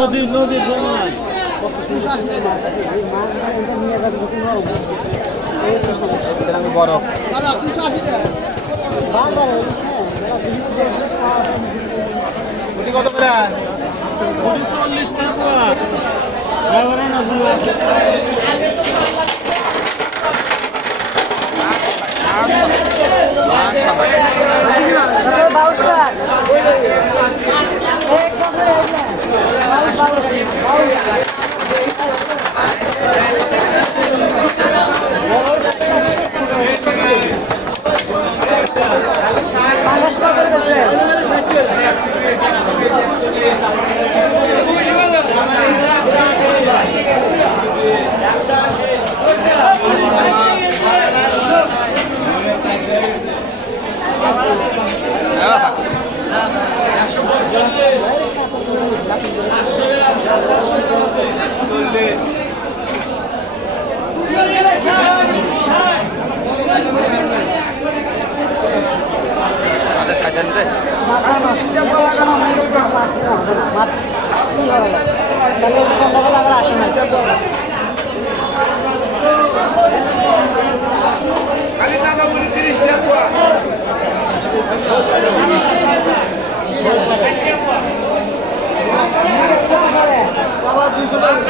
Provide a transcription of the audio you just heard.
নদী নদীর বন্যায় বড় কত করে? চল্লিশ টাকা। Obrigado. এবারে না শুনলাম আমাদের খাইতেন রে সন্ধ্যাবেলা আবার আসে না 손 아까